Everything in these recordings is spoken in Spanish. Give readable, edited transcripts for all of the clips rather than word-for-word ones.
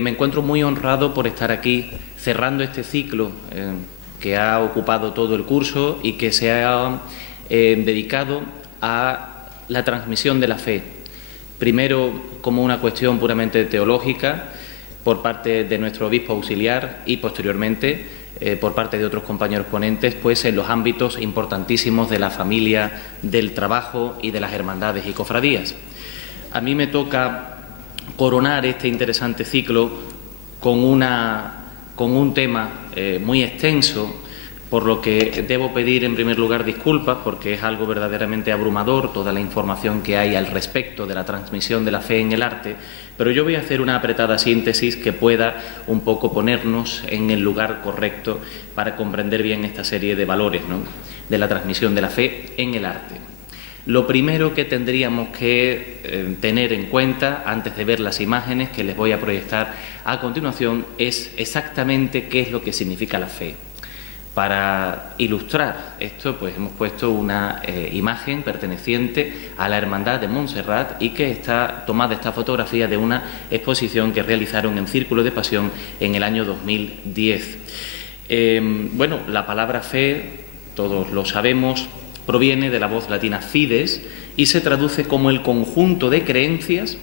me encuentro muy honrado por estar aquí cerrando este ciclo que ha ocupado todo el curso y que se ha dedicado a la transmisión de la fe. Primero, como una cuestión puramente teológica, por parte de nuestro obispo auxiliar y, posteriormente, por parte de otros compañeros ponentes, pues en los ámbitos importantísimos de la familia, del trabajo y de las hermandades y cofradías. A mí me toca coronar este interesante ciclo con un tema muy extenso, por lo que debo pedir en primer lugar disculpas, porque es algo verdaderamente abrumador toda la información que hay al respecto de la transmisión de la fe en el arte, pero yo voy a hacer una apretada síntesis que pueda un poco ponernos en el lugar correcto para comprender bien esta serie de valores, ¿no?, de la transmisión de la fe en el arte. Lo primero que tendríamos que tener en cuenta antes de ver las imágenes que les voy a proyectar a continuación es exactamente qué es lo que significa la fe. Para ilustrar esto, pues hemos puesto una imagen perteneciente a la Hermandad de Montserrat y que está tomada esta fotografía de una exposición que realizaron en Círculo de Pasión en el año 2010. Bueno, la palabra fe, todos lo sabemos, proviene de la voz latina fides y se traduce como el conjunto de creencias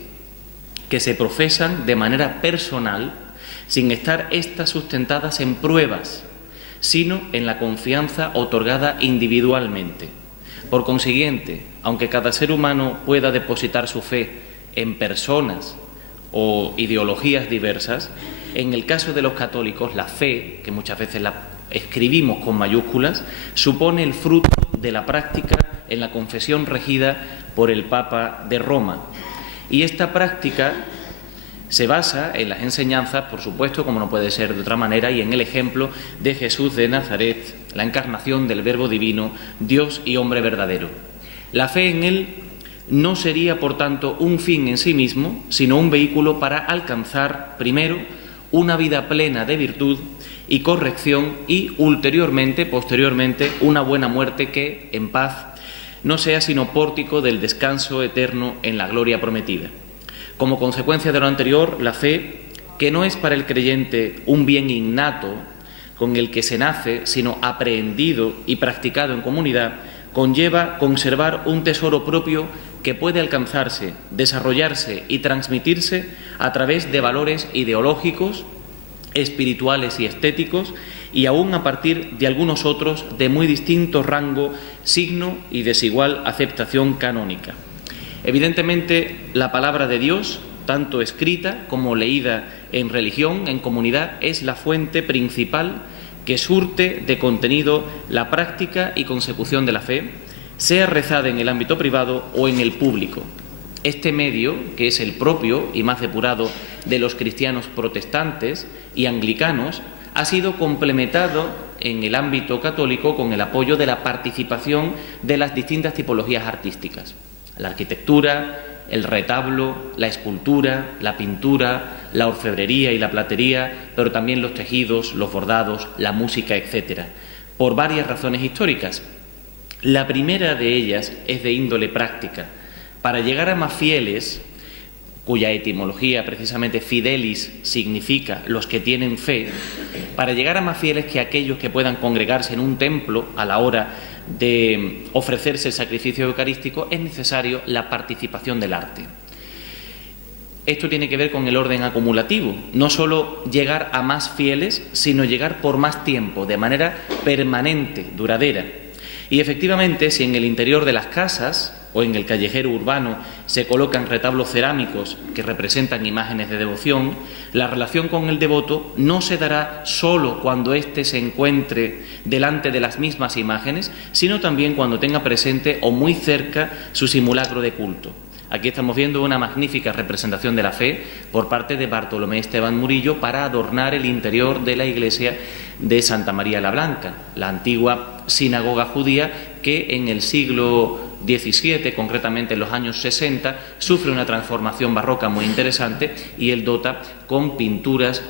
que se profesan de manera personal, sin estar éstas sustentadas en pruebas, sino en la confianza otorgada individualmente. Por consiguiente, aunque cada ser humano pueda depositar su fe en personas o ideologías diversas, en el caso de los católicos, la fe, que muchas veces la escribimos con mayúsculas, supone el fruto de la práctica en la confesión regida por el Papa de Roma. Y esta práctica se basa en las enseñanzas, por supuesto, como no puede ser de otra manera, y en el ejemplo de Jesús de Nazaret, la encarnación del Verbo Divino, Dios y hombre verdadero. La fe en Él no sería, por tanto, un fin en sí mismo, sino un vehículo para alcanzar, primero, una vida plena de virtud y corrección y, posteriormente, una buena muerte que, en paz, no sea sino pórtico del descanso eterno en la gloria prometida. Como consecuencia de lo anterior, la fe, que no es para el creyente un bien innato con el que se nace, sino aprehendido y practicado en comunidad, conlleva conservar un tesoro propio que puede alcanzarse, desarrollarse y transmitirse a través de valores ideológicos, espirituales y estéticos, y aún a partir de algunos otros de muy distinto rango, signo y desigual aceptación canónica. Evidentemente, la palabra de Dios, tanto escrita como leída en religión, en comunidad, es la fuente principal que surte de contenido la práctica y consecución de la fe, sea rezada en el ámbito privado o en el público. Este medio, que es el propio y más depurado de los cristianos protestantes y anglicanos, ha sido complementado en el ámbito católico con el apoyo de la participación de las distintas tipologías artísticas: la arquitectura, el retablo, la escultura, la pintura, la orfebrería y la platería, pero también los tejidos, los bordados, la música, etc., por varias razones históricas. La primera de ellas es de índole práctica. Para llegar a más fieles, cuya etimología precisamente fidelis significa los que tienen fe, para llegar a más fieles que aquellos que puedan congregarse en un templo a la hora de ofrecerse el sacrificio eucarístico, es necesario la participación del arte. Esto tiene que ver con el orden acumulativo, no solo llegar a más fieles, sino llegar por más tiempo, de manera permanente, duradera. Y efectivamente, si en el interior de las casas o en el callejero urbano se colocan retablos cerámicos que representan imágenes de devoción, la relación con el devoto no se dará solo cuando éste se encuentre delante de las mismas imágenes, sino también cuando tenga presente o muy cerca su simulacro de culto. Aquí estamos viendo una magnífica representación de la fe por parte de Bartolomé Esteban Murillo para adornar el interior de la iglesia de Santa María la Blanca, la antigua sinagoga judía que en el siglo XVII, concretamente en los años 60, sufre una transformación barroca muy interesante y él dota con pinturas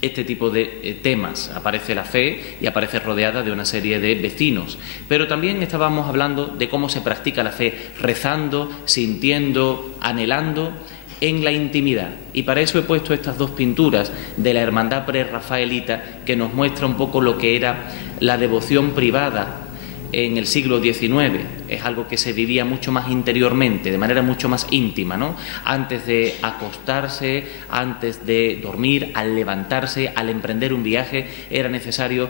este tipo de temas. Aparece la fe y aparece rodeada de una serie de vecinos. Pero también estábamos hablando de cómo se practica la fe, rezando, sintiendo, anhelando, en la intimidad. Y para eso he puesto estas dos pinturas de la hermandad prerrafaelita que nos muestra un poco lo que era la devoción privada en el siglo XIX. Es algo que se vivía mucho más interiormente, de manera mucho más íntima, ¿no? Antes de acostarse, antes de dormir, al levantarse, al emprender un viaje, era necesario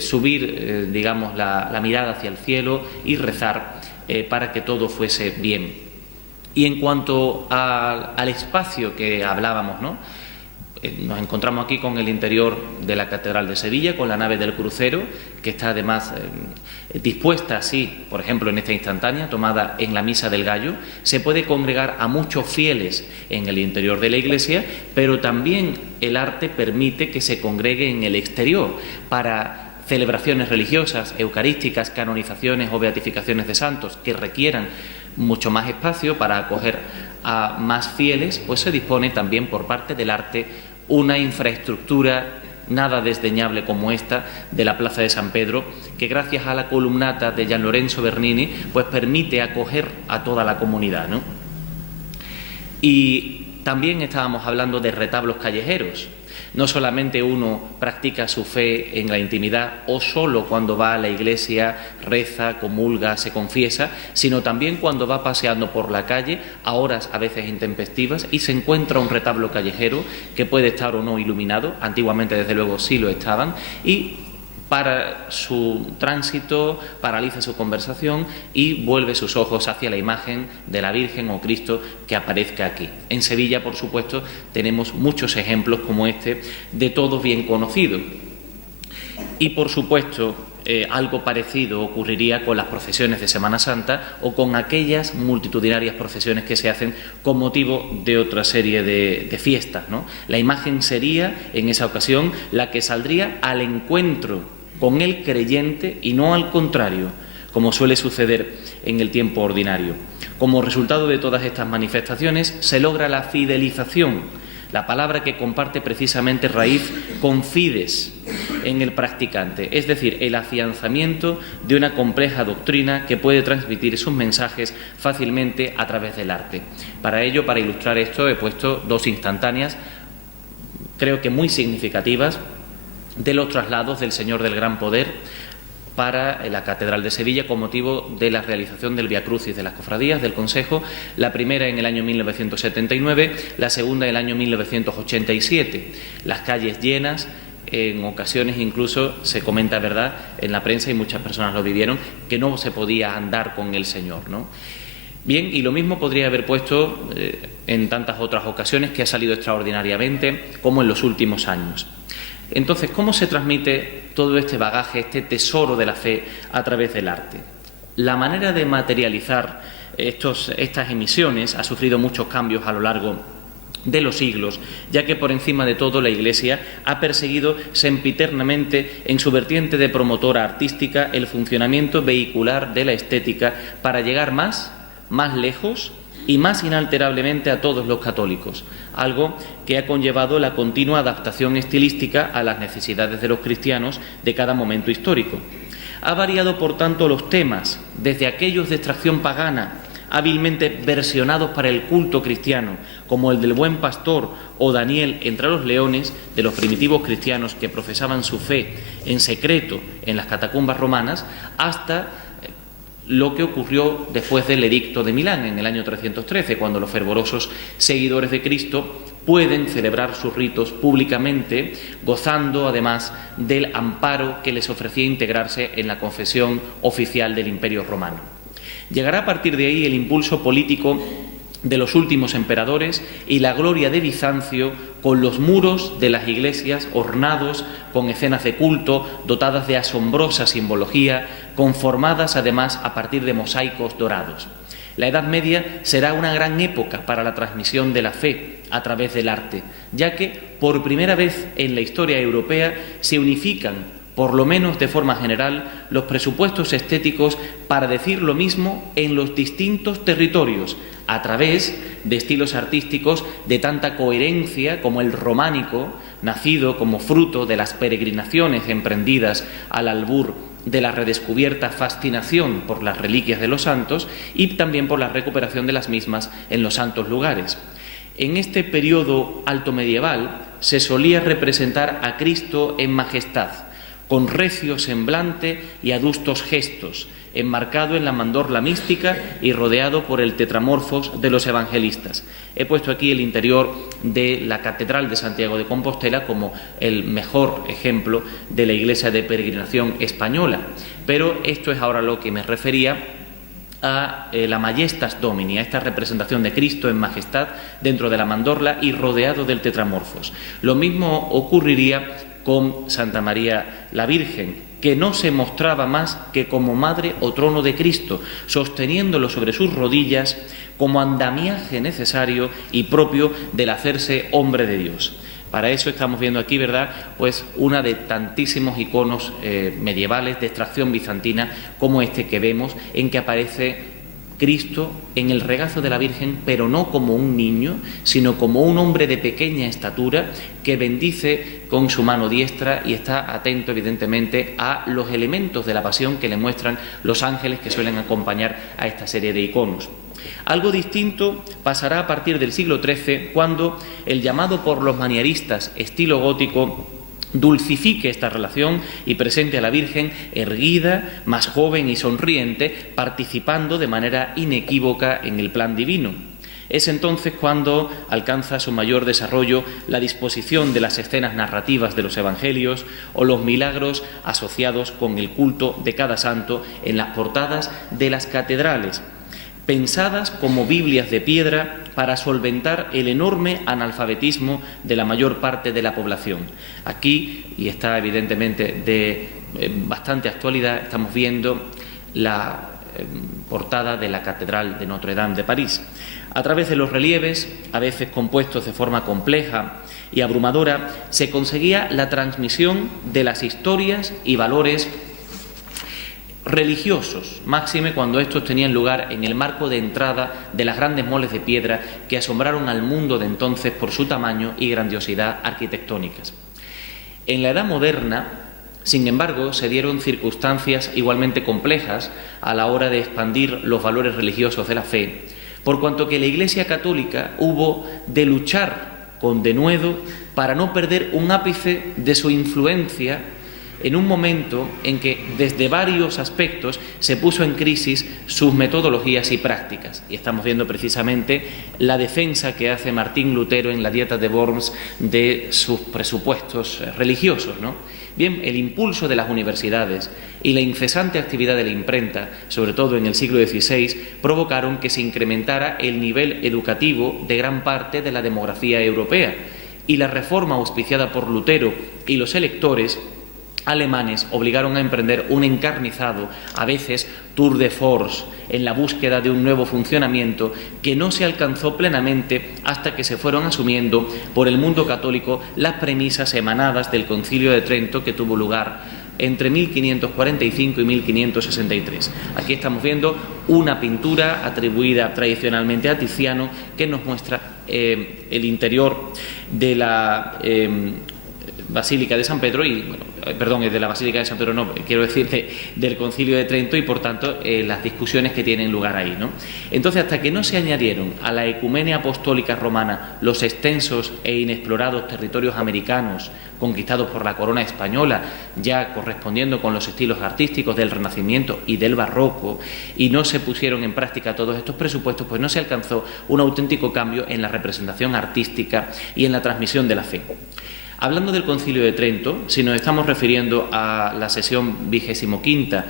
subir, digamos, la mirada hacia el cielo y rezar para que todo fuese bien. Y en cuanto al espacio que hablábamos, ¿no? Nos encontramos aquí con el interior de la Catedral de Sevilla, con la nave del crucero, que está además dispuesta así, por ejemplo, en esta instantánea, tomada en la Misa del Gallo. Se puede congregar a muchos fieles en el interior de la iglesia, pero también el arte permite que se congregue en el exterior para celebraciones religiosas, eucarísticas, canonizaciones o beatificaciones de santos que requieran mucho más espacio para acoger a más fieles, pues se dispone también por parte del arte una infraestructura nada desdeñable como esta de la Plaza de San Pedro, que gracias a la columnata de Gian Lorenzo Bernini pues permite acoger a toda la comunidad, ¿no? Y también estábamos hablando de retablos callejeros. No solamente uno practica su fe en la intimidad o solo cuando va a la iglesia, reza, comulga, se confiesa, sino también cuando va paseando por la calle a horas a veces intempestivas y se encuentra un retablo callejero que puede estar o no iluminado, antiguamente desde luego sí lo estaban, y para su tránsito, paraliza su conversación y vuelve sus ojos hacia la imagen de la Virgen o Cristo que aparezca aquí. En Sevilla, por supuesto, tenemos muchos ejemplos como este, de todos bien conocidos. Y, por supuesto, algo parecido ocurriría con las procesiones de Semana Santa o con aquellas multitudinarias procesiones que se hacen con motivo de otra serie de fiestas, ¿no? La imagen sería, en esa ocasión, la que saldría al encuentro con el creyente y no al contrario, como suele suceder en el tiempo ordinario. Como resultado de todas estas manifestaciones se logra la fidelización, la palabra que comparte precisamente raíz con fides en el practicante, es decir, el afianzamiento de una compleja doctrina que puede transmitir sus mensajes fácilmente a través del arte. Para ello, para ilustrar esto, he puesto dos instantáneas, creo que muy significativas, de los traslados del Señor del Gran Poder para la Catedral de Sevilla con motivo de la realización del Vía Crucis de las cofradías del Consejo, la primera en el año 1979, la segunda en el año 1987. Las calles llenas, en ocasiones incluso se comenta, ¿verdad?, en la prensa, y muchas personas lo vivieron, que no se podía andar con el Señor, ¿no? Bien, y lo mismo podría haber puesto en tantas otras ocasiones que ha salido extraordinariamente, como en los últimos años. Entonces, ¿cómo se transmite todo este bagaje, este tesoro de la fe a través del arte? La manera de materializar estas emisiones ha sufrido muchos cambios a lo largo de los siglos, ya que por encima de todo la Iglesia ha perseguido sempiternamente en su vertiente de promotora artística el funcionamiento vehicular de la estética para llegar más lejos y más inalterablemente a todos los católicos, algo que ha conllevado la continua adaptación estilística a las necesidades de los cristianos de cada momento histórico. Ha variado, por tanto, los temas, desde aquellos de extracción pagana, hábilmente versionados para el culto cristiano, como el del buen pastor o Daniel entre los leones, de los primitivos cristianos que profesaban su fe en secreto en las catacumbas romanas, hasta lo que ocurrió después del Edicto de Milán en el año 313, cuando los fervorosos seguidores de Cristo pueden celebrar sus ritos públicamente, gozando además del amparo que les ofrecía integrarse en la confesión oficial del Imperio Romano. Llegará a partir de ahí el impulso político de los últimos emperadores y la gloria de Bizancio, con los muros de las iglesias ornados con escenas de culto, dotadas de asombrosa simbología, conformadas además a partir de mosaicos dorados. La Edad Media será una gran época para la transmisión de la fe a través del arte, ya que por primera vez en la historia europea se unifican, por lo menos de forma general, los presupuestos estéticos para decir lo mismo en los distintos territorios, a través de estilos artísticos de tanta coherencia como el románico, nacido como fruto de las peregrinaciones emprendidas al albur de la redescubierta fascinación por las reliquias de los santos y también por la recuperación de las mismas en los santos lugares. En este periodo altomedieval se solía representar a Cristo en majestad, con recio semblante y adustos gestos, enmarcado en la mandorla mística y rodeado por el tetramorfos de los evangelistas. He puesto aquí el interior de la Catedral de Santiago de Compostela como el mejor ejemplo de la iglesia de peregrinación española, pero esto es ahora lo que me refería a la Majestas Domini, a esta representación de Cristo en majestad dentro de la mandorla y rodeado del tetramorfos. Lo mismo ocurriría con Santa María la Virgen, que no se mostraba más que como madre o trono de Cristo, sosteniéndolo sobre sus rodillas como andamiaje necesario y propio del hacerse hombre de Dios. Para eso estamos viendo aquí, ¿verdad?, pues una de tantísimos iconos medievales de extracción bizantina como este que vemos, en que aparece Cristo en el regazo de la Virgen, pero no como un niño, sino como un hombre de pequeña estatura que bendice con su mano diestra y está atento, evidentemente, a los elementos de la pasión que le muestran los ángeles que suelen acompañar a esta serie de iconos. Algo distinto pasará a partir del siglo XIII, cuando el llamado por los manieristas estilo gótico dulcifique esta relación y presente a la Virgen erguida, más joven y sonriente, participando de manera inequívoca en el plan divino. Es entonces cuando alcanza su mayor desarrollo la disposición de las escenas narrativas de los evangelios o los milagros asociados con el culto de cada santo en las portadas de las catedrales, pensadas como Biblias de piedra para solventar el enorme analfabetismo de la mayor parte de la población. Aquí, y está evidentemente de bastante actualidad, estamos viendo la portada de la Catedral de Notre Dame de París. A través de los relieves, a veces compuestos de forma compleja y abrumadora, se conseguía la transmisión de las historias y valores religiosos, máxime cuando estos tenían lugar en el marco de entrada de las grandes moles de piedra que asombraron al mundo de entonces por su tamaño y grandiosidad arquitectónicas. En la Edad Moderna, sin embargo, se dieron circunstancias igualmente complejas a la hora de expandir los valores religiosos de la fe, por cuanto que la Iglesia católica hubo de luchar con denuedo para no perder un ápice de su influencia en un momento en que desde varios aspectos se puso en crisis sus metodologías y prácticas. Y estamos viendo precisamente la defensa que hace Martín Lutero en la Dieta de Worms de sus presupuestos religiosos, ¿no? Bien, el impulso de las universidades y la incesante actividad de la imprenta, sobre todo en el siglo XVI, provocaron que se incrementara el nivel educativo de gran parte de la demografía europea, y la reforma auspiciada por Lutero y los electores alemanes obligaron a emprender un encarnizado, a veces tour de force, en la búsqueda de un nuevo funcionamiento que no se alcanzó plenamente hasta que se fueron asumiendo por el mundo católico las premisas emanadas del Concilio de Trento, que tuvo lugar entre 1545 y 1563. Aquí estamos viendo una pintura atribuida tradicionalmente a Tiziano que nos muestra el interior de la Basílica de San Pedro y, de la Basílica de San Pedro no, quiero decir del Concilio de Trento y, por tanto, las discusiones que tienen lugar ahí, ¿no? Entonces, hasta que no se añadieron a la ecumenia apostólica romana los extensos e inexplorados territorios americanos conquistados por la corona española, ya correspondiendo con los estilos artísticos del Renacimiento y del Barroco, y no se pusieron en práctica todos estos presupuestos, pues no se alcanzó un auténtico cambio en la representación artística y en la transmisión de la fe. Hablando del Concilio de Trento, si nos estamos refiriendo a la sesión 25ª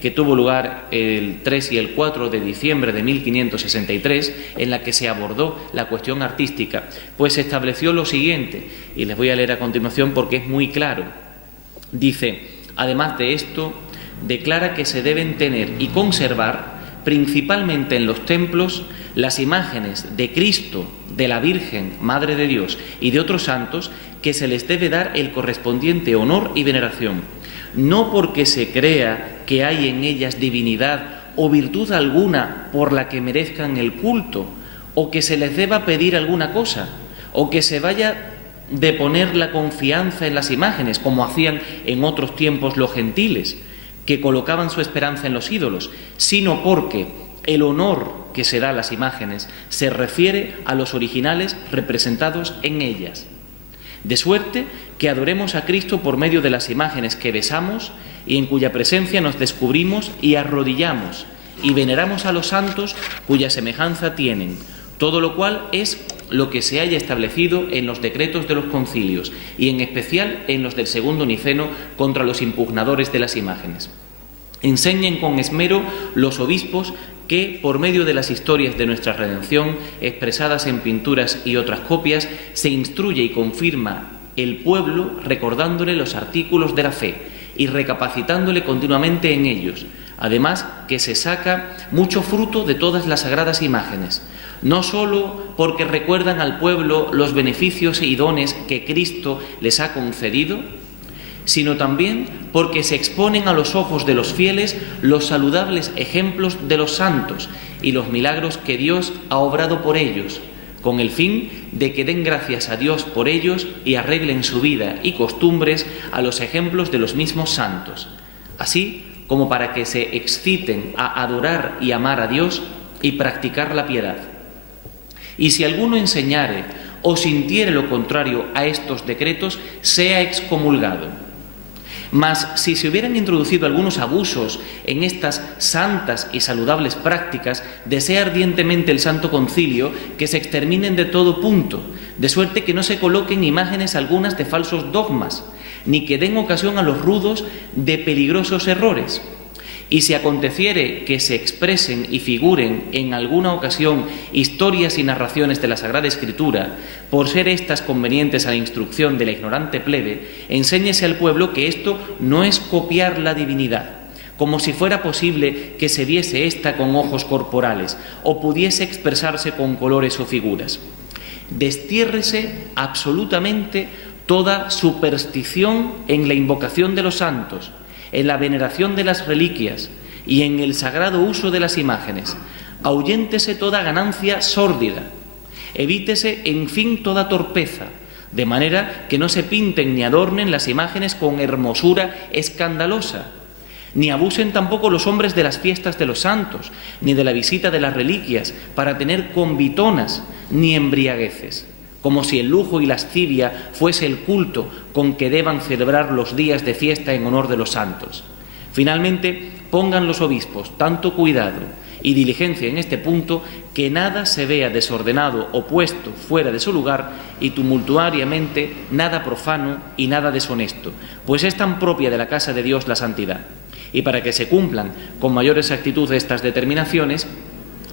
que tuvo lugar el 3 y el 4 de diciembre de 1563, en la que se abordó la cuestión artística, pues se estableció lo siguiente, y les voy a leer a continuación porque es muy claro. Dice: además de esto, declara que se deben tener y conservar, principalmente en los templos, las imágenes de Cristo, de la Virgen, Madre de Dios, y de otros santos, que se les debe dar el correspondiente honor y veneración, no porque se crea que hay en ellas divinidad o virtud alguna por la que merezcan el culto, o que se les deba pedir alguna cosa, o que se vaya de poner la confianza en las imágenes, como hacían en otros tiempos los gentiles, que colocaban su esperanza en los ídolos, sino porque el honor que se da a las imágenes se refiere a los originales representados en ellas. De suerte que adoremos a Cristo por medio de las imágenes que besamos y en cuya presencia nos descubrimos y arrodillamos y veneramos a los santos cuya semejanza tienen, todo lo cual es lo que se haya establecido en los decretos de los concilios y en especial en los del Segundo Niceno contra los impugnadores de las imágenes. Enseñen con esmero los obispos que, por medio de las historias de nuestra redención, expresadas en pinturas y otras copias, se instruye y confirma el pueblo recordándole los artículos de la fe y recapacitándole continuamente en ellos. Además, que se saca mucho fruto de todas las sagradas imágenes, no sólo porque recuerdan al pueblo los beneficios y dones que Cristo les ha concedido, sino también porque se exponen a los ojos de los fieles los saludables ejemplos de los santos y los milagros que Dios ha obrado por ellos, con el fin de que den gracias a Dios por ellos y arreglen su vida y costumbres a los ejemplos de los mismos santos, así como para que se exciten a adorar y amar a Dios y practicar la piedad. Y si alguno enseñare o sintiere lo contrario a estos decretos, sea excomulgado. Mas si se hubieran introducido algunos abusos en estas santas y saludables prácticas, desea ardientemente el Santo Concilio que se exterminen de todo punto, de suerte que no se coloquen imágenes algunas de falsos dogmas, ni que den ocasión a los rudos de peligrosos errores. Y si aconteciere que se expresen y figuren en alguna ocasión historias y narraciones de la Sagrada Escritura, por ser éstas convenientes a la instrucción de la ignorante plebe, enséñese al pueblo que esto no es copiar la divinidad, como si fuera posible que se viese ésta con ojos corporales o pudiese expresarse con colores o figuras. Destiérrese absolutamente toda superstición en la invocación de los santos, en la veneración de las reliquias y en el sagrado uso de las imágenes. Ahuyéntese toda ganancia sórdida, evítese en fin toda torpeza, de manera que no se pinten ni adornen las imágenes con hermosura escandalosa, ni abusen tampoco los hombres de las fiestas de los santos, ni de la visita de las reliquias, para tener convitonas ni embriagueces, como si el lujo y lascivia fuese el culto con que deban celebrar los días de fiesta en honor de los santos. Finalmente, pongan los obispos tanto cuidado y diligencia en este punto que nada se vea desordenado o puesto fuera de su lugar y tumultuariamente nada profano y nada deshonesto, pues es tan propia de la casa de Dios la santidad. Y para que se cumplan con mayor exactitud estas determinaciones,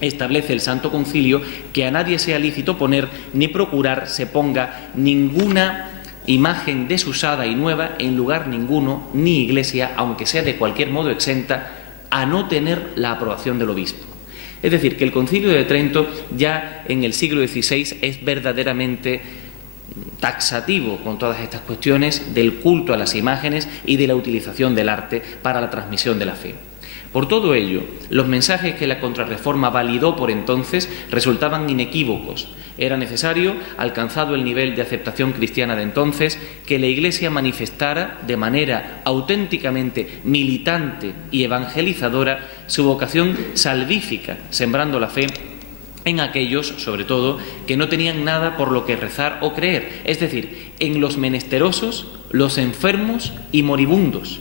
establece el Santo Concilio que a nadie sea lícito poner ni procurar se ponga ninguna imagen desusada y nueva en lugar ninguno, ni iglesia, aunque sea de cualquier modo exenta, a no tener la aprobación del obispo. Es decir, que el Concilio de Trento ya en el siglo XVI es verdaderamente taxativo con todas estas cuestiones del culto a las imágenes y de la utilización del arte para la transmisión de la fe. Por todo ello, los mensajes que la Contrarreforma validó por entonces resultaban inequívocos. Era necesario, alcanzado el nivel de aceptación cristiana de entonces, que la Iglesia manifestara de manera auténticamente militante y evangelizadora su vocación salvífica, sembrando la fe en aquellos, sobre todo, que no tenían nada por lo que rezar o creer, es decir, en los menesterosos, los enfermos y moribundos,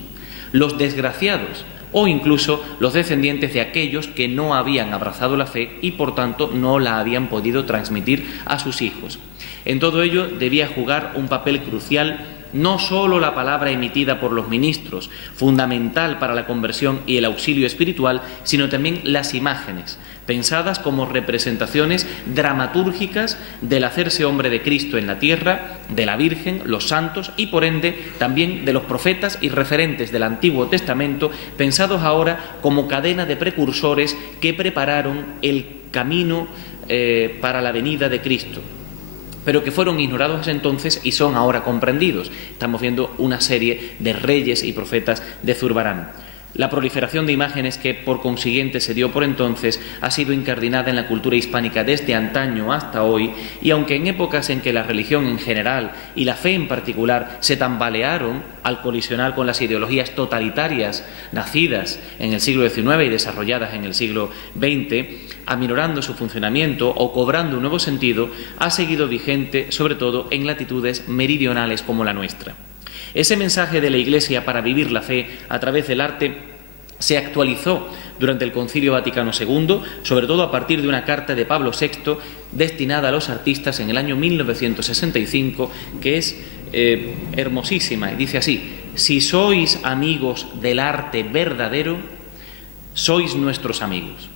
los desgraciados, o incluso los descendientes de aquellos que no habían abrazado la fe y por tanto no la habían podido transmitir a sus hijos. En todo ello debía jugar un papel crucial no sólo la palabra emitida por los ministros, fundamental para la conversión y el auxilio espiritual, sino también las imágenes, pensadas como representaciones dramatúrgicas del hacerse hombre de Cristo en la tierra, de la Virgen, los santos y por ende también de los profetas y referentes del Antiguo Testamento, pensados ahora como cadena de precursores que prepararon el camino para la venida de Cristo, pero que fueron ignorados entonces y son ahora comprendidos. Estamos viendo una serie de reyes y profetas de Zurbarán. La proliferación de imágenes que, por consiguiente, se dio por entonces ha sido incardinada en la cultura hispánica desde antaño hasta hoy, y aunque en épocas en que la religión en general y la fe en particular se tambalearon al colisionar con las ideologías totalitarias nacidas en el siglo XIX y desarrolladas en el siglo XX, aminorando su funcionamiento o cobrando un nuevo sentido, ha seguido vigente, sobre todo en latitudes meridionales como la nuestra. Ese mensaje de la Iglesia para vivir la fe a través del arte se actualizó durante el Concilio Vaticano II, sobre todo a partir de una carta de Pablo VI destinada a los artistas en el año 1965, que es hermosísima y dice así: si sois amigos del arte verdadero, sois nuestros amigos.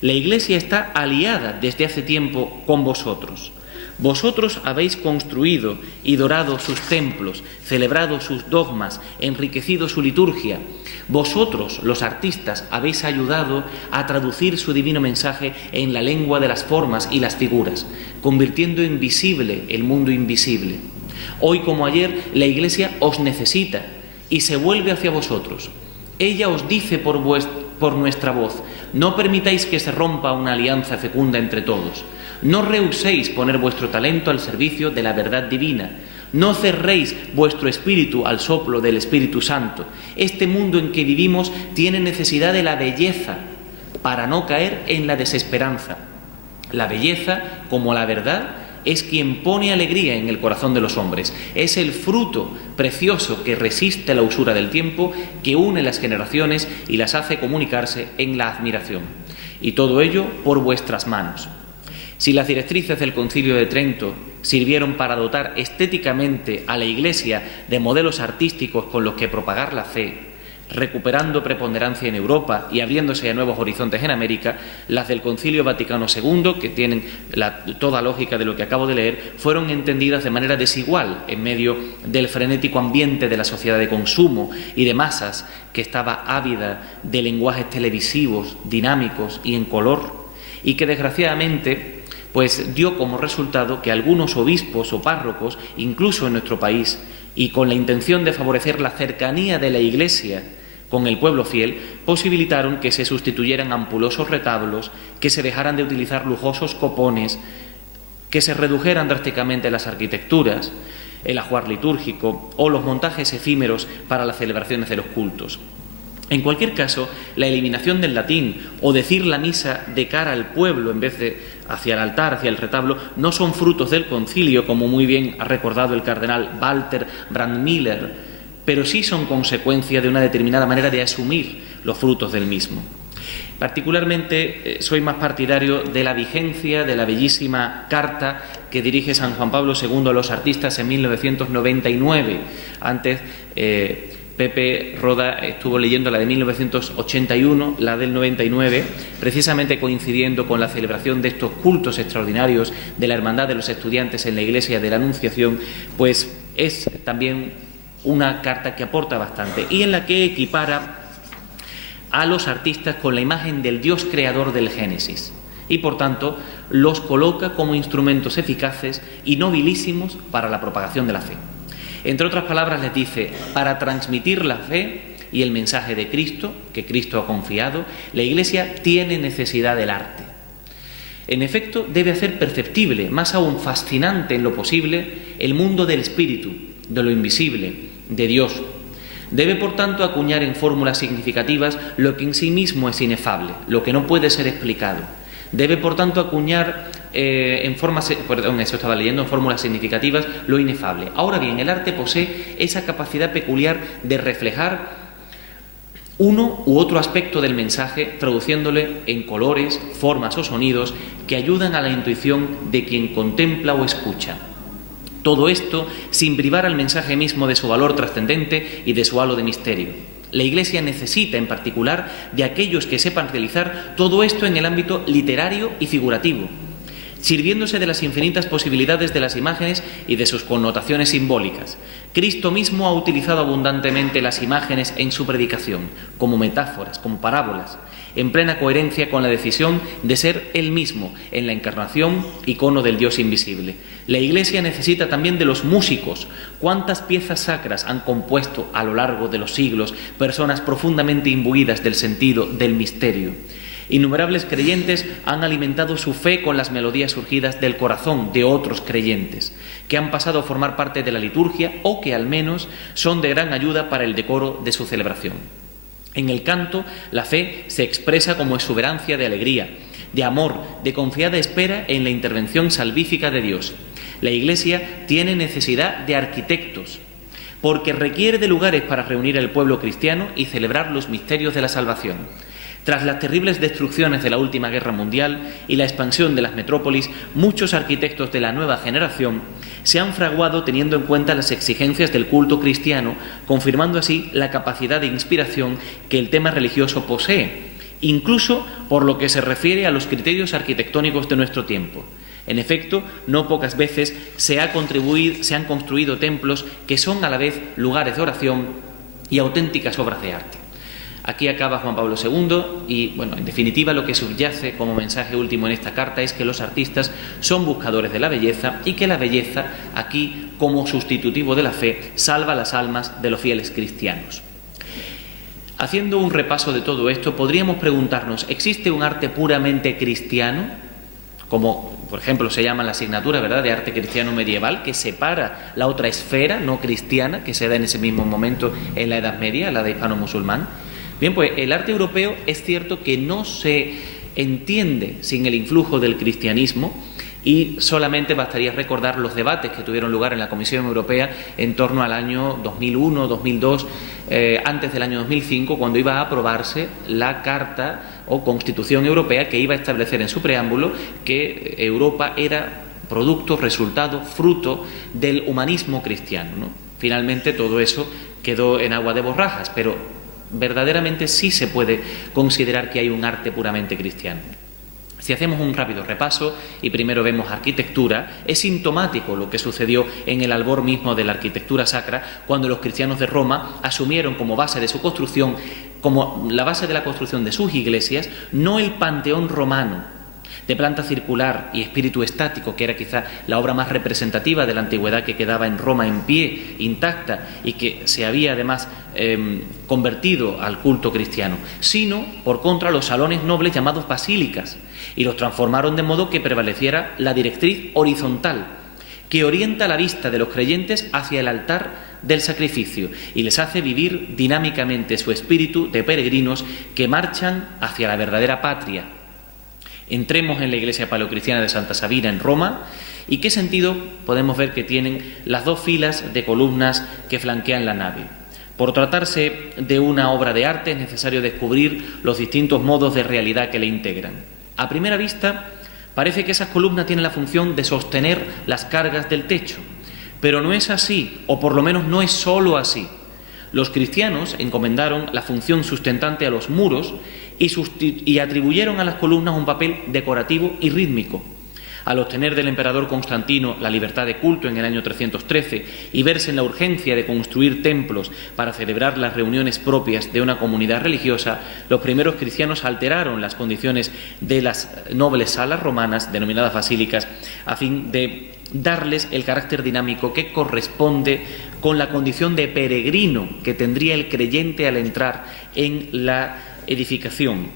La Iglesia está aliada desde hace tiempo con vosotros. Vosotros habéis construido y dorado sus templos, celebrado sus dogmas, enriquecido su liturgia. Vosotros, los artistas, habéis ayudado a traducir su divino mensaje en la lengua de las formas y las figuras, convirtiendo en visible el mundo invisible. Hoy como ayer, la Iglesia os necesita y se vuelve hacia vosotros. Ella os dice por nuestra voz: no permitáis que se rompa una alianza fecunda entre todos. No rehuséis poner vuestro talento al servicio de la verdad divina. No cerréis vuestro espíritu al soplo del Espíritu Santo. Este mundo en que vivimos tiene necesidad de la belleza para no caer en la desesperanza. La belleza, como la verdad, es quien pone alegría en el corazón de los hombres. Es el fruto precioso que resiste la usura del tiempo, que une las generaciones y las hace comunicarse en la admiración. Y todo ello por vuestras manos. Si las directrices del Concilio de Trento sirvieron para dotar estéticamente a la Iglesia de modelos artísticos con los que propagar la fe, recuperando preponderancia en Europa y abriéndose a nuevos horizontes en América, las del Concilio Vaticano II, que tienen toda lógica de lo que acabo de leer, fueron entendidas de manera desigual en medio del frenético ambiente de la sociedad de consumo y de masas que estaba ávida de lenguajes televisivos, dinámicos y en color, y que desgraciadamente pues dio como resultado que algunos obispos o párrocos, incluso en nuestro país, y con la intención de favorecer la cercanía de la Iglesia con el pueblo fiel, posibilitaron que se sustituyeran ampulosos retablos, que se dejaran de utilizar lujosos copones, que se redujeran drásticamente las arquitecturas, el ajuar litúrgico o los montajes efímeros para las celebraciones de los cultos. En cualquier caso, la eliminación del latín o decir la misa de cara al pueblo en vez de hacia el altar, hacia el retablo, no son frutos del concilio, como muy bien ha recordado el cardenal Walter Brandmüller, pero sí son consecuencia de una determinada manera de asumir los frutos del mismo. Particularmente soy más partidario de la vigencia de la bellísima carta que dirige San Juan Pablo II a los artistas en 1999. Antes Pepe Roda estuvo leyendo la de 1981, la del 99, precisamente coincidiendo con la celebración de estos cultos extraordinarios de la Hermandad de los Estudiantes en la Iglesia de la Anunciación, pues es también una carta que aporta bastante y en la que equipara a los artistas con la imagen del Dios creador del Génesis y, por tanto, los coloca como instrumentos eficaces y nobilísimos para la propagación de la fe. Entre otras palabras, les dice: para transmitir la fe y el mensaje de Cristo, que Cristo ha confiado, la Iglesia tiene necesidad del arte. En efecto, debe hacer perceptible, más aún fascinante en lo posible, el mundo del espíritu, de lo invisible, de Dios. Debe, por tanto, acuñar en fórmulas significativas lo que en sí mismo es inefable, lo que no puede ser explicado. Debe, por tanto, acuñar en fórmulas significativas lo inefable. Ahora bien, el arte posee esa capacidad peculiar de reflejar uno u otro aspecto del mensaje, traduciéndole en colores, formas o sonidos que ayudan a la intuición de quien contempla o escucha. Todo esto sin privar al mensaje mismo de su valor trascendente y de su halo de misterio. La Iglesia necesita, en particular, de aquellos que sepan realizar todo esto en el ámbito literario y figurativo. sirviéndose de las infinitas posibilidades de las imágenes y de sus connotaciones simbólicas. Cristo mismo ha utilizado abundantemente las imágenes en su predicación, como metáforas, como parábolas, en plena coherencia con la decisión de ser Él mismo, en la encarnación, icono del Dios invisible. La Iglesia necesita también de los músicos. ¿Cuántas piezas sacras han compuesto a lo largo de los siglos personas profundamente imbuidas del sentido del misterio? Innumerables creyentes han alimentado su fe con las melodías surgidas del corazón de otros creyentes, que han pasado a formar parte de la liturgia o que al menos son de gran ayuda para el decoro de su celebración. En el canto, la fe se expresa como exuberancia de alegría, de amor, de confiada espera en la intervención salvífica de Dios. La Iglesia tiene necesidad de arquitectos, porque requiere de lugares para reunir al pueblo cristiano y celebrar los misterios de la salvación. Tras las terribles destrucciones de la última guerra mundial y la expansión de las metrópolis, muchos arquitectos de la nueva generación se han fraguado teniendo en cuenta las exigencias del culto cristiano, confirmando así la capacidad de inspiración que el tema religioso posee, incluso por lo que se refiere a los criterios arquitectónicos de nuestro tiempo. En efecto, no pocas veces se han construido templos que son a la vez lugares de oración y auténticas obras de arte. Aquí acaba Juan Pablo II y, bueno, en definitiva lo que subyace como mensaje último en esta carta es que los artistas son buscadores de la belleza y que la belleza, aquí como sustitutivo de la fe, salva las almas de los fieles cristianos. Haciendo un repaso de todo esto, podríamos preguntarnos, ¿existe un arte puramente cristiano? Como, por ejemplo, se llama la asignatura, ¿verdad?, de arte cristiano medieval, que separa la otra esfera no cristiana que se da en ese mismo momento en la Edad Media, la de hispano-musulmán. Bien, pues el arte europeo es cierto que no se entiende sin el influjo del cristianismo y solamente bastaría recordar los debates que tuvieron lugar en la Comisión Europea en torno al año 2001, 2002, antes del año 2005, cuando iba a aprobarse la Carta o Constitución Europea que iba a establecer en su preámbulo que Europa era producto, resultado, fruto del humanismo cristiano, ¿no? Finalmente todo eso quedó en agua de borrajas, pero verdaderamente sí se puede considerar que hay un arte puramente cristiano. Si hacemos un rápido repaso y primero vemos arquitectura, es sintomático lo que sucedió en el albor mismo de la arquitectura sacra, cuando los cristianos de Roma asumieron como base de su construcción, como la base de la construcción de sus iglesias, no el panteón romano de planta circular y espíritu estático, que era quizá la obra más representativa de la antigüedad que quedaba en Roma en pie, intacta, y que se había además convertido al culto cristiano, sino, por contra, los salones nobles llamados basílicas, y los transformaron de modo que prevaleciera la directriz horizontal, que orienta la vista de los creyentes hacia el altar del sacrificio y les hace vivir dinámicamente su espíritu de peregrinos que marchan hacia la verdadera patria. Entremos en la iglesia paleocristiana de Santa Sabina en Roma y qué sentido podemos ver que tienen las dos filas de columnas que flanquean la nave. Por tratarse de una obra de arte es necesario descubrir los distintos modos de realidad que le integran. A primera vista parece que esas columnas tienen la función de sostener las cargas del techo, pero no es así, o por lo menos no es solo así. Los cristianos encomendaron la función sustentante a los muros y atribuyeron a las columnas un papel decorativo y rítmico. Al obtener del emperador Constantino la libertad de culto en el año 313 y verse en la urgencia de construir templos para celebrar las reuniones propias de una comunidad religiosa, los primeros cristianos alteraron las condiciones de las nobles salas romanas, denominadas basílicas, a fin de darles el carácter dinámico que corresponde con la condición de peregrino que tendría el creyente al entrar en la edificación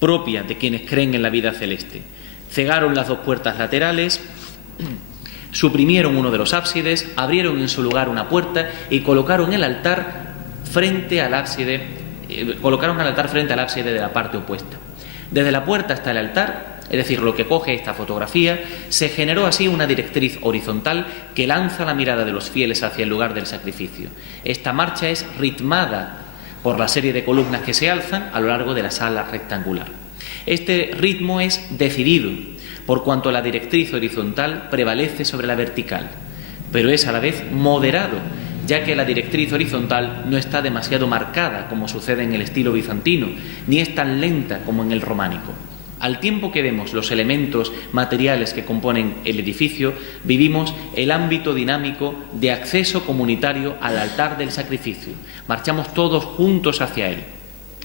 propia de quienes creen en la vida celeste. Cegaron las dos puertas laterales, suprimieron uno de los ábsides, abrieron en su lugar una puerta y colocaron el altar frente al ábside, de la parte opuesta. Desde la puerta hasta el altar, es decir, lo que coge esta fotografía, se generó así una directriz horizontal que lanza la mirada de los fieles hacia el lugar del sacrificio. Esta marcha es ritmada por la serie de columnas que se alzan a lo largo de la sala rectangular. Este ritmo es decidido, por cuanto la directriz horizontal prevalece sobre la vertical, pero es a la vez moderado, ya que la directriz horizontal no está demasiado marcada, como sucede en el estilo bizantino, ni es tan lenta como en el románico. Al tiempo que vemos los elementos materiales que componen el edificio, vivimos el ámbito dinámico de acceso comunitario al altar del sacrificio. Marchamos todos juntos hacia él,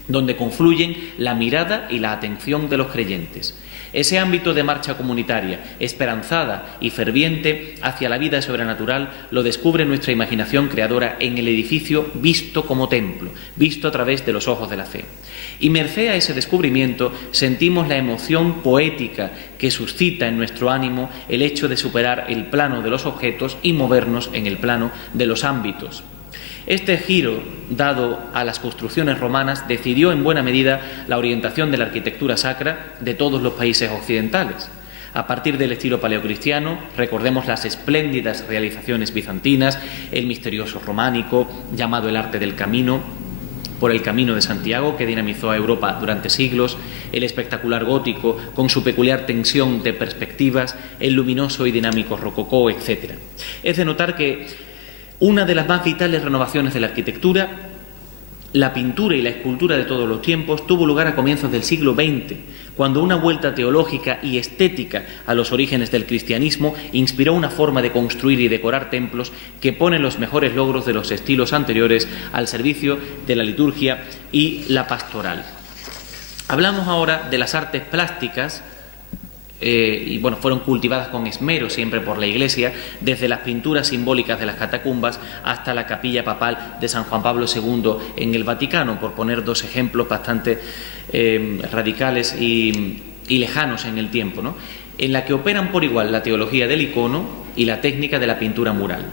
donde confluyen la mirada y la atención de los creyentes. Ese ámbito de marcha comunitaria, esperanzada y ferviente hacia la vida sobrenatural, lo descubre nuestra imaginación creadora en el edificio visto como templo, visto a través de los ojos de la fe. Y merced a ese descubrimiento sentimos la emoción poética que suscita en nuestro ánimo el hecho de superar el plano de los objetos y movernos en el plano de los ámbitos. Este giro dado a las construcciones romanas decidió en buena medida la orientación de la arquitectura sacra de todos los países occidentales. A partir del estilo paleocristiano, recordemos las espléndidas realizaciones bizantinas, el misterioso románico, llamado el arte del camino, por el Camino de Santiago, que dinamizó a Europa durante siglos, el espectacular gótico, con su peculiar tensión de perspectivas, el luminoso y dinámico rococó, etc. Es de notar que una de las más vitales renovaciones de la arquitectura, la pintura y la escultura de todos los tiempos, tuvo lugar a comienzos del siglo XX, cuando una vuelta teológica y estética a los orígenes del cristianismo inspiró una forma de construir y decorar templos que pone los mejores logros de los estilos anteriores al servicio de la liturgia y la pastoral. Hablamos ahora de las artes plásticas, fueron cultivadas con esmero siempre por la Iglesia, desde las pinturas simbólicas de las catacumbas hasta la capilla papal de San Juan Pablo II en el Vaticano, por poner dos ejemplos bastante radicales y lejanos en el tiempo, ¿no?, en la que operan por igual la teología del icono y la técnica de la pintura mural.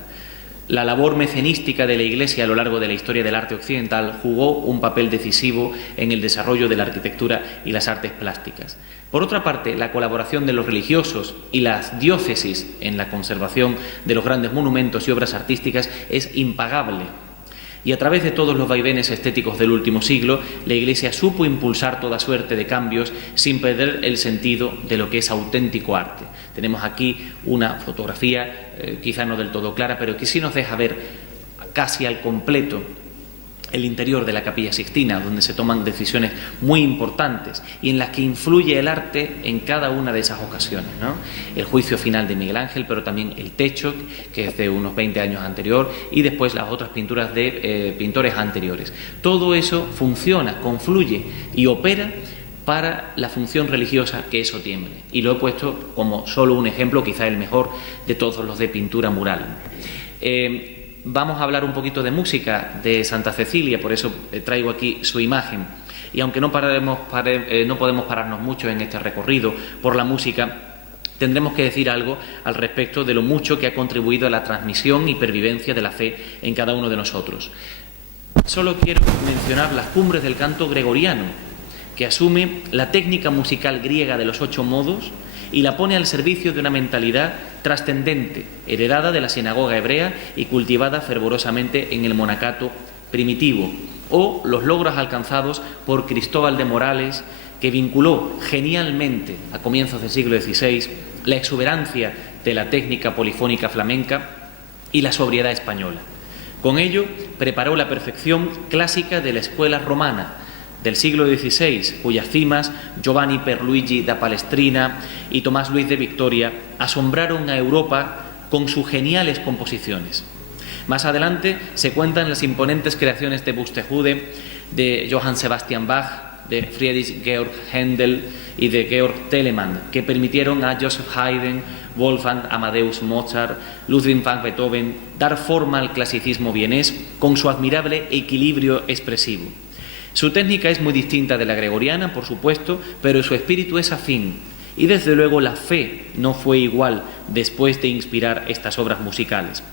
La labor mecenística de la Iglesia a lo largo de la historia del arte occidental jugó un papel decisivo en el desarrollo de la arquitectura y las artes plásticas. Por otra parte, la colaboración de los religiosos y las diócesis en la conservación de los grandes monumentos y obras artísticas es impagable. Y a través de todos los vaivenes estéticos del último siglo, la Iglesia supo impulsar toda suerte de cambios sin perder el sentido de lo que es auténtico arte. Tenemos aquí una fotografía, quizá no del todo clara, pero que sí nos deja ver casi al completo el interior de la Capilla Sixtina, donde se toman decisiones muy importantes y en las que influye el arte en cada una de esas ocasiones, ¿no? El juicio final de Miguel Ángel, pero también el techo, que es de unos 20 años anterior, y después las otras pinturas de pintores anteriores. Todo eso funciona, confluye y opera para la función religiosa que eso tiene. Y lo he puesto como solo un ejemplo, quizá el mejor de todos los de pintura mural. Vamos a hablar un poquito de música de Santa Cecilia, por eso traigo aquí su imagen. Y aunque no podemos pararnos mucho en este recorrido por la música, tendremos que decir algo al respecto de lo mucho que ha contribuido a la transmisión y pervivencia de la fe en cada uno de nosotros. Solo quiero mencionar las cumbres del canto gregoriano, que asume la técnica musical griega de los 8 modos y la pone al servicio de una mentalidad trascendente, heredada de la sinagoga hebrea y cultivada fervorosamente en el monacato primitivo, o los logros alcanzados por Cristóbal de Morales, que vinculó genialmente a comienzos del siglo XVI la exuberancia de la técnica polifónica flamenca y la sobriedad española. Con ello preparó la perfección clásica de la escuela romana del siglo XVI, cuyas cimas Giovanni Pierluigi da Palestrina y Tomás Luis de Victoria asombraron a Europa con sus geniales composiciones. Más adelante se cuentan las imponentes creaciones de Buxtehude, de Johann Sebastian Bach, de Friedrich Georg Händel y de Georg Telemann, que permitieron a Joseph Haydn, Wolfgang Amadeus Mozart, Ludwig van Beethoven dar forma al clasicismo vienés con su admirable equilibrio expresivo. Su técnica es muy distinta de la gregoriana, por supuesto, pero su espíritu es afín. Y desde luego la fe no fue igual después de inspirar estas obras musicales.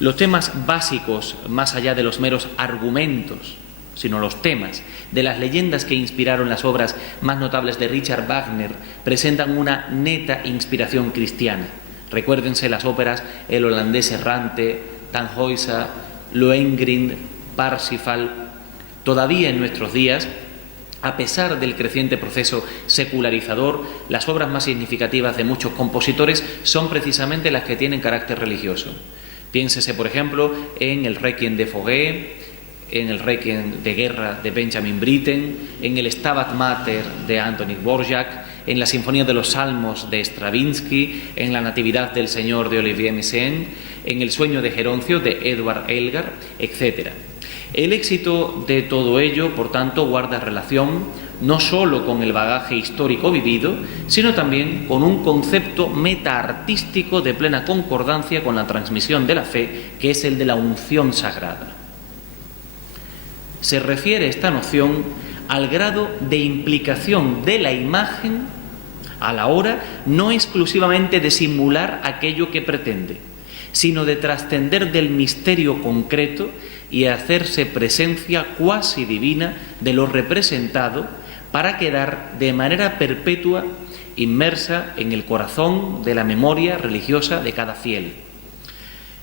Los temas básicos, más allá de los meros argumentos, sino los temas de las leyendas que inspiraron las obras más notables de Richard Wagner, presentan una neta inspiración cristiana. Recuérdense las óperas El holandés errante, Tannhäuser, Lohengrin, Parsifal. Todavía en nuestros días, a pesar del creciente proceso secularizador, las obras más significativas de muchos compositores son precisamente las que tienen carácter religioso. Piénsese, por ejemplo, en el Requiem de Fauré, en el Requiem de guerra de Benjamin Britten, en el Stabat Mater de Anthony Dvorak, en la Sinfonía de los Salmos de Stravinsky, en la Natividad del Señor de Olivier Messiaen, en El Sueño de Geroncio de Edward Elgar, etc. El éxito de todo ello, por tanto, guarda relación no solo con el bagaje histórico vivido, sino también con un concepto metaartístico de plena concordancia con la transmisión de la fe, que es el de la unción sagrada. Se refiere esta noción al grado de implicación de la imagen a la hora no exclusivamente de simular aquello que pretende, sino de trascender del misterio concreto y hacerse presencia cuasi divina de lo representado para quedar de manera perpetua inmersa en el corazón de la memoria religiosa de cada fiel.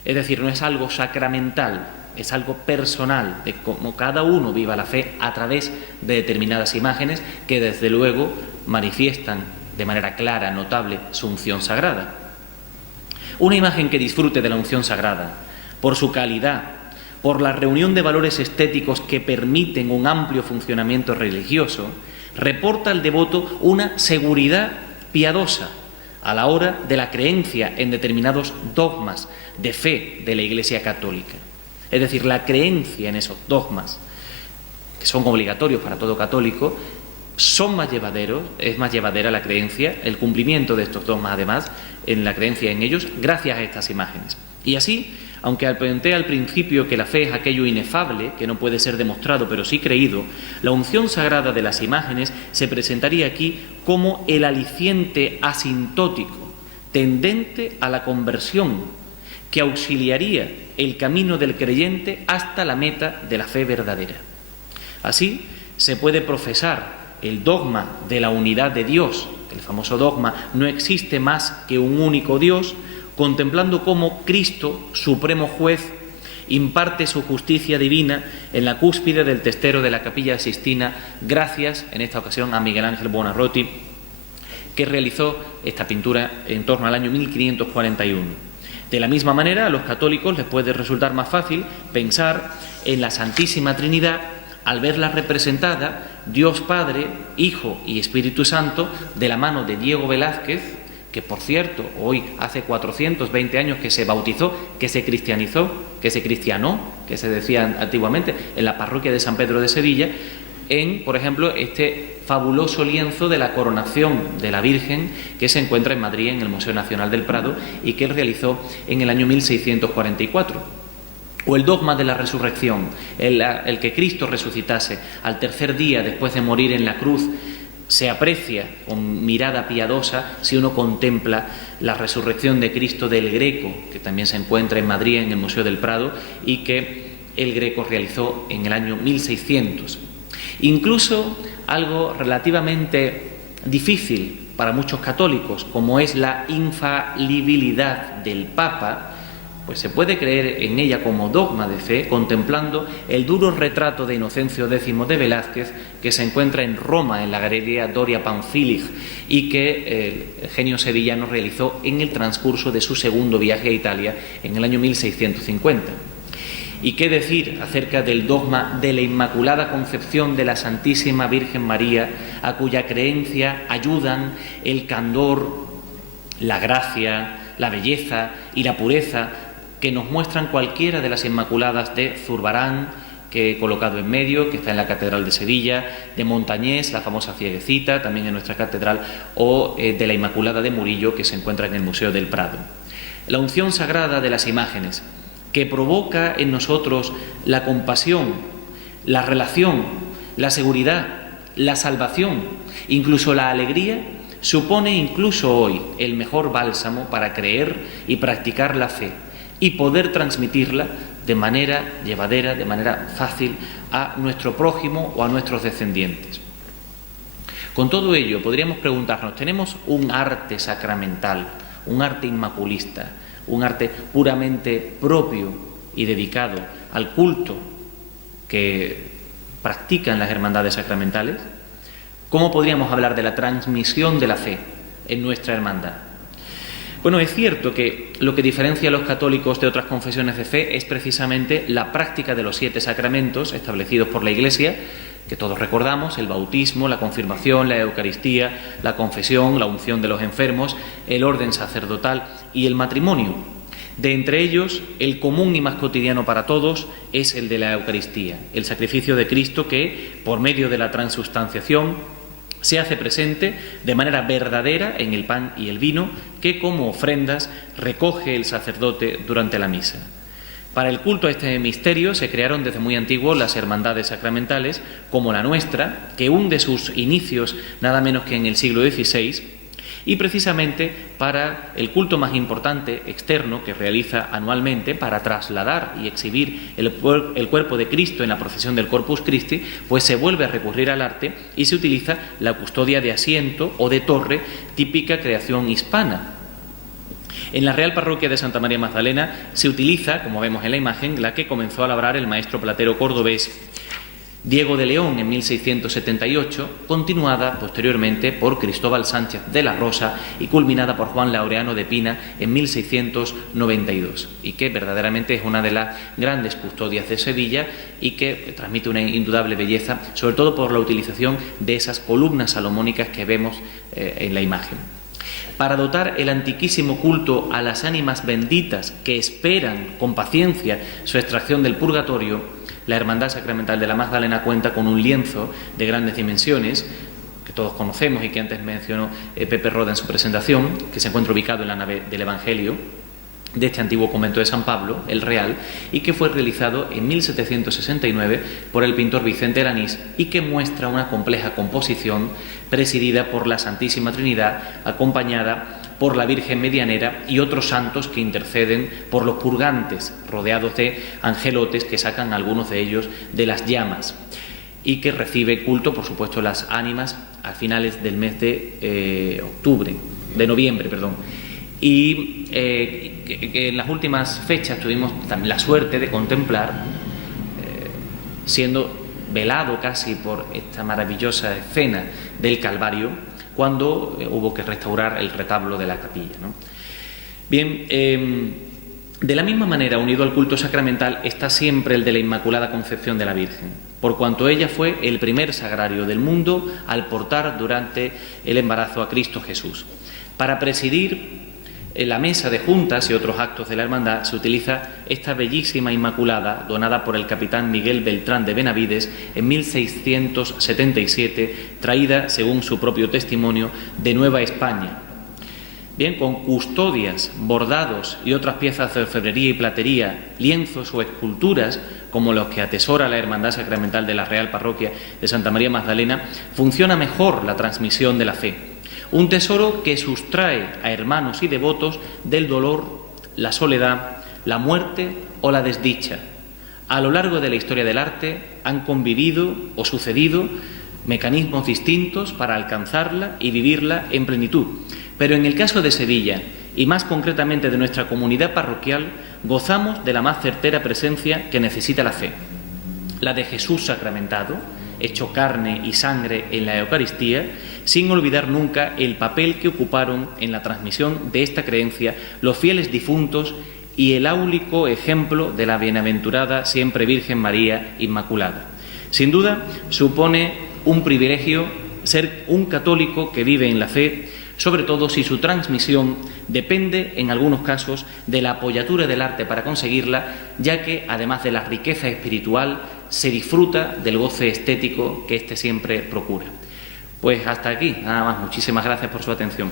Es decir, no es algo sacramental, es algo personal, de cómo cada uno viva la fe a través de determinadas imágenes que desde luego manifiestan de manera clara, notable, su unción sagrada. Una imagen que disfrute de la unción sagrada, por su calidad, por la reunión de valores estéticos que permiten un amplio funcionamiento religioso, reporta al devoto una seguridad piadosa a la hora de la creencia en determinados dogmas de fe de la Iglesia Católica. Es decir, la creencia en esos dogmas, que son obligatorios para todo católico, son más llevaderos, es más llevadera la creencia, el cumplimiento de estos dogmas, además, en la creencia en ellos, gracias a estas imágenes. Y así, aunque apunté al principio que la fe es aquello inefable, que no puede ser demostrado, pero sí creído, la unción sagrada de las imágenes se presentaría aquí como el aliciente asintótico, tendente a la conversión, que auxiliaría el camino del creyente hasta la meta de la fe verdadera. Así, se puede profesar el dogma de la unidad de Dios, el famoso dogma "no existe más que un único Dios", contemplando cómo Cristo, supremo juez, imparte su justicia divina en la cúspide del testero de la Capilla Sixtina, gracias, en esta ocasión, a Miguel Ángel Buonarroti, que realizó esta pintura en torno al año 1541. De la misma manera, a los católicos les puede resultar más fácil pensar en la Santísima Trinidad al verla representada, Dios Padre, Hijo y Espíritu Santo, de la mano de Diego Velázquez, que por cierto, hoy hace 420 años que se bautizó, que se cristianizó, que se cristianó, que se decía antiguamente, en la parroquia de San Pedro de Sevilla, en, por ejemplo, este fabuloso lienzo de la coronación de la Virgen que se encuentra en Madrid, en el Museo Nacional del Prado, y que él realizó en el año 1644. O el dogma de la resurrección, el que Cristo resucitase al tercer día después de morir en la cruz, se aprecia con mirada piadosa si uno contempla la resurrección de Cristo del Greco, que también se encuentra en Madrid, en el Museo del Prado, y que el Greco realizó en el año 1600. Incluso algo relativamente difícil para muchos católicos, como es la infalibilidad del Papa, pues se puede creer en ella como dogma de fe, contemplando el duro retrato de Inocencio X de Velázquez, que se encuentra en Roma, en la Galería Doria Pamphilj, y que el genio sevillano realizó en el transcurso de su segundo viaje a Italia en el año 1650. ¿Y qué decir acerca del dogma de la Inmaculada Concepción de la Santísima Virgen María, a cuya creencia ayudan el candor, la gracia, la belleza y la pureza que nos muestran cualquiera de las Inmaculadas de Zurbarán, que he colocado en medio, que está en la Catedral de Sevilla, de Montañés, la famosa Cieguecita, también en nuestra catedral, o de la Inmaculada de Murillo, que se encuentra en el Museo del Prado. La unción sagrada de las imágenes, que provoca en nosotros la compasión, la relación, la seguridad, la salvación, incluso la alegría, supone incluso hoy el mejor bálsamo para creer y practicar la fe y poder transmitirla de manera llevadera, de manera fácil a nuestro prójimo o a nuestros descendientes. Con todo ello podríamos preguntarnos, ¿tenemos un arte sacramental, un arte inmaculista, un arte puramente propio y dedicado al culto que practican las hermandades sacramentales? ¿Cómo podríamos hablar de la transmisión de la fe en nuestra hermandad? Bueno, es cierto que lo que diferencia a los católicos de otras confesiones de fe es precisamente la práctica de los 7 sacramentos establecidos por la Iglesia, que todos recordamos: el bautismo, la confirmación, la Eucaristía, la confesión, la unción de los enfermos, el orden sacerdotal y el matrimonio. De entre ellos, el común y más cotidiano para todos es el de la Eucaristía, el sacrificio de Cristo que, por medio de la transubstanciación, se hace presente de manera verdadera en el pan y el vino que, como ofrendas, recoge el sacerdote durante la misa. Para el culto a este misterio se crearon desde muy antiguo las hermandades sacramentales, como la nuestra, que hunde sus inicios nada menos que en el siglo XVI, y precisamente para el culto más importante externo que realiza anualmente para trasladar y exhibir el cuerpo de Cristo en la procesión del Corpus Christi, pues se vuelve a recurrir al arte y se utiliza la custodia de asiento o de torre, típica creación hispana. En la Real Parroquia de Santa María Magdalena se utiliza, como vemos en la imagen, la que comenzó a labrar el maestro platero cordobés Diego de León en 1678, continuada posteriormente por Cristóbal Sánchez de la Rosa y culminada por Juan Laureano de Pina en 1692, y que verdaderamente es una de las grandes custodias de Sevilla y que transmite una indudable belleza, sobre todo por la utilización de esas columnas salomónicas que vemos en la imagen. Para dotar el antiquísimo culto a las ánimas benditas que esperan con paciencia su extracción del purgatorio, la Hermandad Sacramental de la Magdalena cuenta con un lienzo de grandes dimensiones, que todos conocemos y que antes mencionó Pepe Roda en su presentación, que se encuentra ubicado en la nave del Evangelio de este antiguo convento de San Pablo, el Real, y que fue realizado en 1769 por el pintor Vicente Alanís y que muestra una compleja composición presidida por la Santísima Trinidad, acompañada por la Virgen Medianera y otros santos que interceden por los purgantes, rodeados de angelotes que sacan a algunos de ellos de las llamas, y que recibe culto, por supuesto, las ánimas a finales del mes de noviembre. Y que en las últimas fechas tuvimos también la suerte de contemplar, siendo velado casi por esta maravillosa escena del Calvario, cuando hubo que restaurar el retablo de la capilla, ¿no? Bien, de la misma manera, unido al culto sacramental, está siempre el de la Inmaculada Concepción de la Virgen, por cuanto ella fue el primer sagrario del mundo al portar durante el embarazo a Cristo Jesús. Para presidir en la mesa de juntas y otros actos de la hermandad se utiliza esta bellísima Inmaculada donada por el capitán Miguel Beltrán de Benavides en 1677, traída, según su propio testimonio, de Nueva España. Bien, con custodias, bordados y otras piezas de orfebrería y platería, lienzos o esculturas como los que atesora la Hermandad Sacramental de la Real Parroquia de Santa María Magdalena, funciona mejor la transmisión de la fe. Un tesoro que sustrae a hermanos y devotos del dolor, la soledad, la muerte o la desdicha. A lo largo de la historia del arte han convivido o sucedido mecanismos distintos para alcanzarla y vivirla en plenitud. Pero en el caso de Sevilla, y más concretamente de nuestra comunidad parroquial, gozamos de la más certera presencia que necesita la fe, la de Jesús sacramentado, hecho carne y sangre en la Eucaristía, sin olvidar nunca el papel que ocuparon en la transmisión de esta creencia los fieles difuntos y el áulico ejemplo de la bienaventurada siempre Virgen María Inmaculada. Sin duda, supone un privilegio ser un católico que vive en la fe, sobre todo si su transmisión depende, en algunos casos, de la apoyatura del arte para conseguirla, ya que, además de la riqueza espiritual, se disfruta del goce estético que éste siempre procura. Pues hasta aquí, nada más. Muchísimas gracias por su atención.